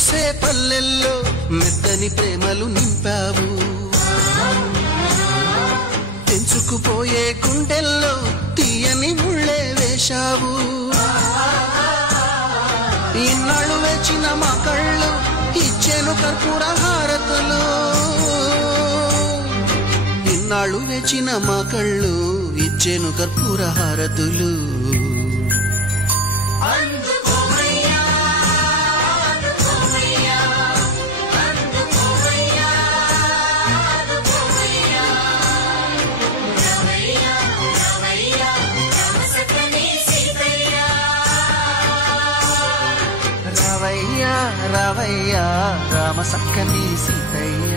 మెరిసే పల్లెల్లో మెత్తని ప్రేమలు నింపావు తెంచుకుపోయే గుండెల్లో తీయని ముళ్ళే వేశావు ఇన్నాళ్ళు వేచిన మా కళ్ళు ఇచ్చేను కర్పూర హారతులు ఇన్నాళ్ళు వేచిన మా కళ్ళు ఇచ్చేను కర్పూర హారతులు రావయ్యా రావయ్యా రామ సక్కని సీతయ్య